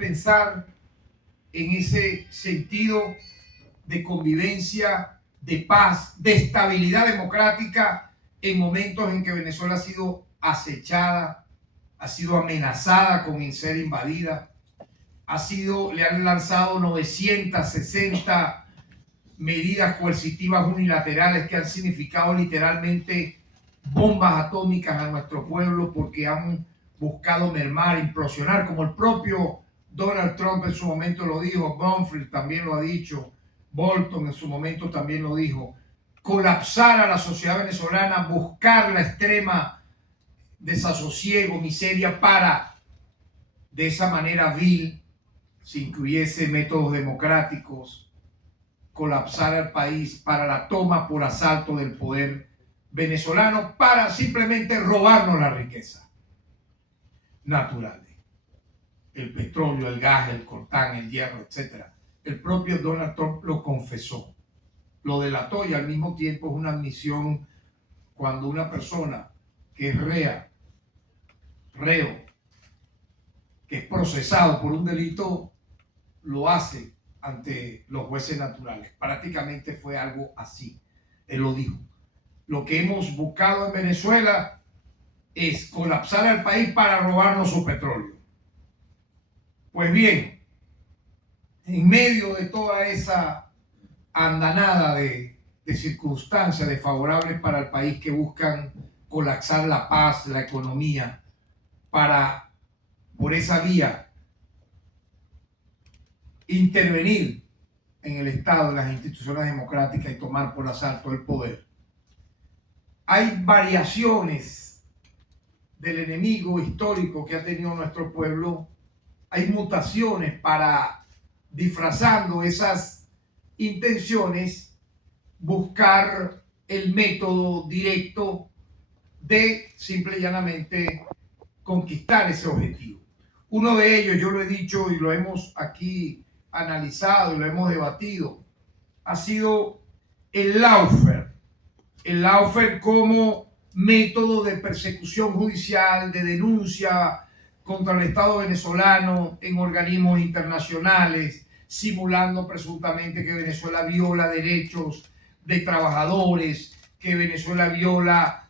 pensar en ese sentido de convivencia, de paz, de estabilidad democrática en momentos en que Venezuela ha sido acechada, ha sido amenazada con ser invadida, le han lanzado 960 medidas coercitivas unilaterales que han significado literalmente bombas atómicas a nuestro pueblo porque han buscado mermar, implosionar, como el propio Donald Trump en su momento lo dijo, Bonfield también lo ha dicho, Bolton en su momento también lo dijo, colapsar a la sociedad venezolana, buscar la extrema desasosiego, miseria para, de esa manera vil, sin que hubiese métodos democráticos, colapsar al país para la toma por asalto del poder venezolano, para simplemente robarnos la riqueza natural, el petróleo, el gas, el coltán, el hierro, etc. El propio Donald Trump lo confesó, lo delató, y al mismo tiempo es una admisión cuando una persona que es reo, que es procesado por un delito, lo hace ante los jueces naturales. Prácticamente fue algo así. Él lo dijo. Lo que hemos buscado en Venezuela es colapsar al país para robarnos su petróleo. Pues bien, en medio de toda esa andanada de circunstancias desfavorables para el país que buscan colapsar la paz, la economía, para por esa vía intervenir en el Estado, en las instituciones democráticas y tomar por asalto el poder. Hay variaciones del enemigo histórico que ha tenido nuestro pueblo, hay mutaciones para, disfrazando esas intenciones, buscar el método directo de simple y llanamente conquistar ese objetivo. Uno de ellos, yo lo he dicho y lo hemos aquí analizado y lo hemos debatido, ha sido el lawfare. El lawfare como método de persecución judicial, de denuncia contra el Estado venezolano en organismos internacionales, simulando presuntamente que Venezuela viola derechos de trabajadores, que Venezuela viola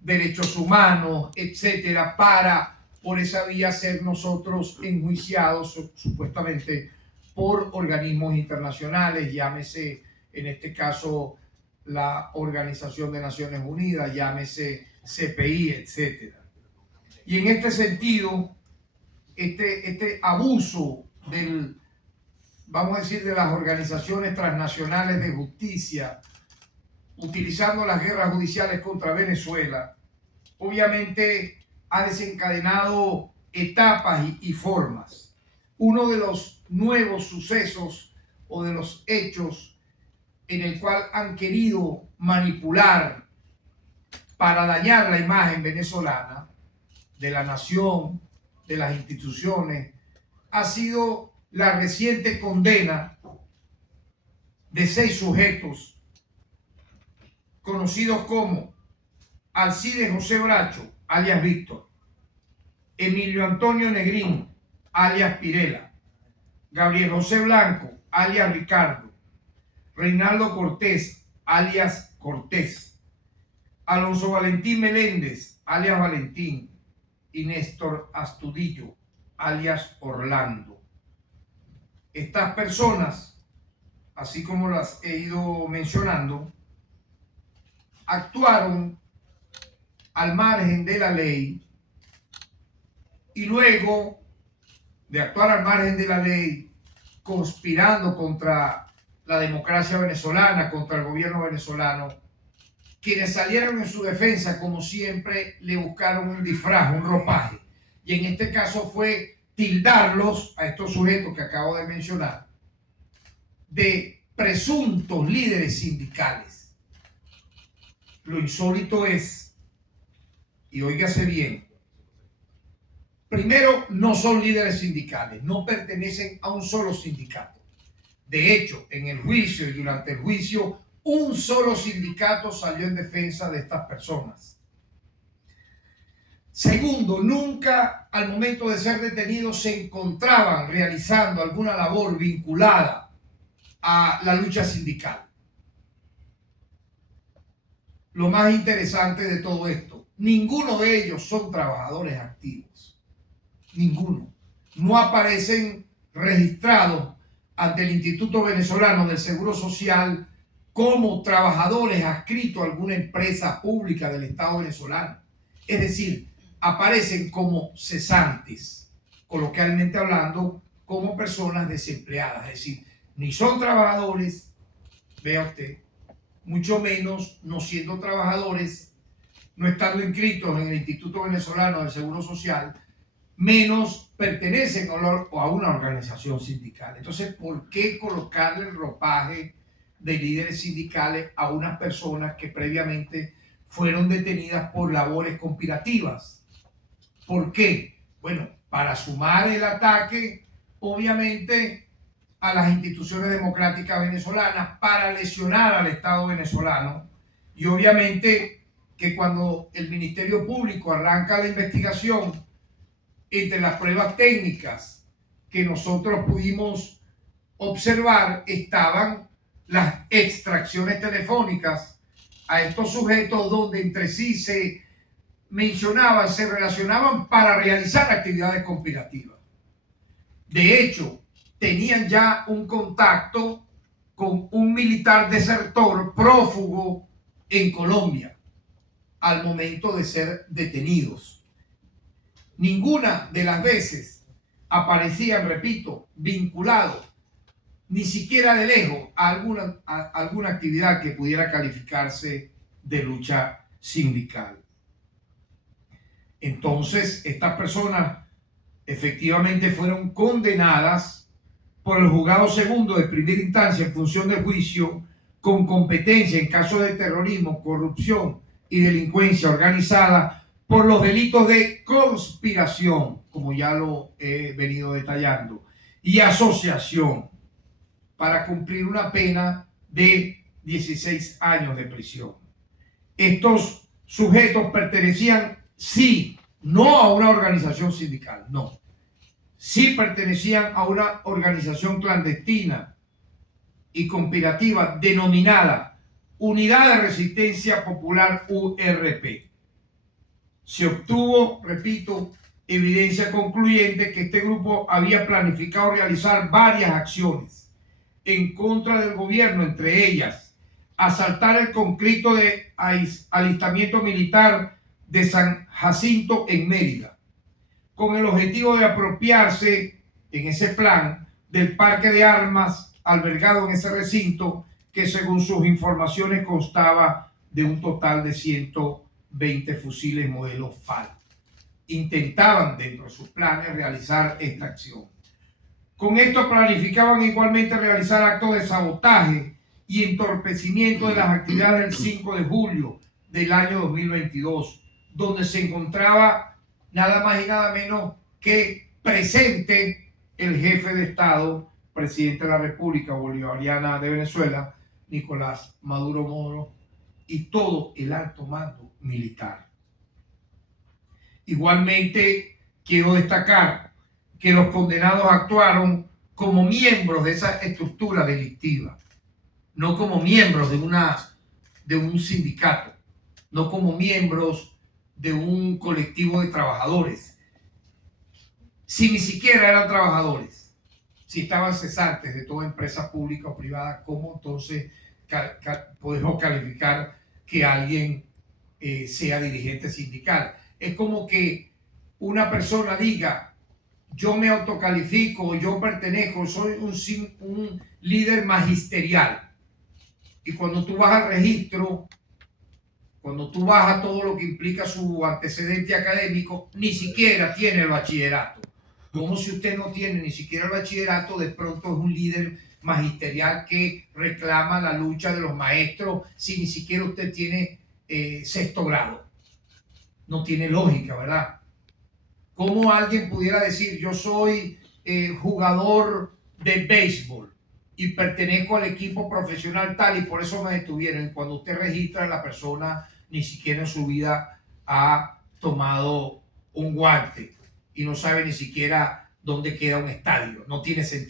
derechos humanos, etcétera, para por esa vía ser nosotros enjuiciados supuestamente por organismos internacionales, llámese en este caso la Organización de Naciones Unidas, llámese CPI, etcétera. Y en este sentido, este abuso del, vamos a decir, de las organizaciones transnacionales de justicia, utilizando las guerras judiciales contra Venezuela, obviamente ha desencadenado etapas y formas. Uno de los nuevos sucesos o de los hechos en el cual han querido manipular para dañar la imagen venezolana, de la nación, de las instituciones, ha sido la reciente condena de 6 sujetos conocidos como Alcides José Bracho, alias Víctor, Emilio Antonio Negrín, alias Pirela, Gabriel José Blanco, alias Ricardo, Reinaldo Cortés, alias Cortés, Alonso Valentín Meléndez, alias Valentín, y Néstor Astudillo, alias Orlando. Estas personas, así como las he ido mencionando, actuaron al margen de la ley, y luego de actuar al margen de la ley, conspirando contra la democracia venezolana, contra el gobierno venezolano, quienes salieron en su defensa, como siempre, le buscaron un disfraz, un ropaje. Y en este caso fue tildarlos, a estos sujetos que acabo de mencionar, de presuntos líderes sindicales. Lo insólito es, y óigase bien, primero, no son líderes sindicales, no pertenecen a un solo sindicato. De hecho, en el juicio y durante el juicio, un solo sindicato salió en defensa de estas personas. Segundo, nunca al momento de ser detenidos se encontraban realizando alguna labor vinculada a la lucha sindical. Lo más interesante de todo esto, ninguno de ellos son trabajadores activos. Ninguno. No aparecen registrados ante el Instituto Venezolano del Seguro Social como trabajadores adscritos a alguna empresa pública del Estado venezolano. Es decir, aparecen como cesantes, coloquialmente hablando, como personas desempleadas. Es decir, ni son trabajadores, vea usted, mucho menos no siendo trabajadores, no estando inscritos en el Instituto Venezolano del Seguro Social, menos pertenecen a una organización sindical. Entonces, ¿por qué colocarle el ropaje de líderes sindicales a unas personas que previamente fueron detenidas por labores conspirativas? ¿Por qué? Bueno, para sumar el ataque, obviamente, a las instituciones democráticas venezolanas, para lesionar al Estado venezolano, y obviamente que cuando el Ministerio Público arranca la investigación, entre las pruebas técnicas que nosotros pudimos observar estaban las extracciones telefónicas a estos sujetos donde entre sí se mencionaban, se relacionaban para realizar actividades conspirativas. De hecho, tenían ya un contacto con un militar desertor prófugo en Colombia al momento de ser detenidos. Ninguna de las veces aparecían, repito, vinculados, ni siquiera de lejos, a alguna actividad que pudiera calificarse de lucha sindical. Entonces, estas personas efectivamente fueron condenadas por el juzgado segundo de primera instancia en función de juicio con competencia en casos de terrorismo, corrupción y delincuencia organizada por los delitos de conspiración, como ya lo he venido detallando, y asociación, para cumplir una pena de 16 años de prisión. Estos sujetos pertenecían, sí, no a una organización sindical, no. Sí pertenecían a una organización clandestina y conspirativa denominada Unidad de Resistencia Popular URP. Se obtuvo, repito, evidencia concluyente que este grupo había planificado realizar varias acciones en contra del gobierno, entre ellas asaltar el conflicto de alistamiento militar de San Jacinto en Mérida, con el objetivo de apropiarse en ese plan del parque de armas albergado en ese recinto, que según sus informaciones constaba de un total de 120 fusiles modelo FAL. Intentaban dentro de sus planes realizar esta acción. Con esto planificaban igualmente realizar actos de sabotaje y entorpecimiento de las actividades del 5 de julio del año 2022, donde se encontraba nada más y nada menos que presente el jefe de Estado, presidente de la República Bolivariana de Venezuela, Nicolás Maduro Moro, y todo el alto mando militar. Igualmente, quiero destacar que los condenados actuaron como miembros de esa estructura delictiva, no como miembros de un sindicato, no como miembros de un colectivo de trabajadores. Si ni siquiera eran trabajadores, si estaban cesantes de toda empresa pública o privada, ¿cómo entonces podemos calificar que alguien sea dirigente sindical? Es como que una persona diga: yo me autocalifico, yo pertenezco, soy un líder magisterial. Y cuando tú vas al registro, cuando tú vas a todo lo que implica su antecedente académico, ni siquiera tiene el bachillerato. Como si usted no tiene ni siquiera el bachillerato, de pronto es un líder magisterial que reclama la lucha de los maestros si ni siquiera usted tiene sexto grado? No tiene lógica, ¿verdad? ¿Cómo alguien pudiera decir: yo soy jugador de béisbol y pertenezco al equipo profesional tal y por eso me detuvieron? Cuando usted registra, la persona ni siquiera en su vida ha tomado un guante y no sabe ni siquiera dónde queda un estadio. No tiene sentido.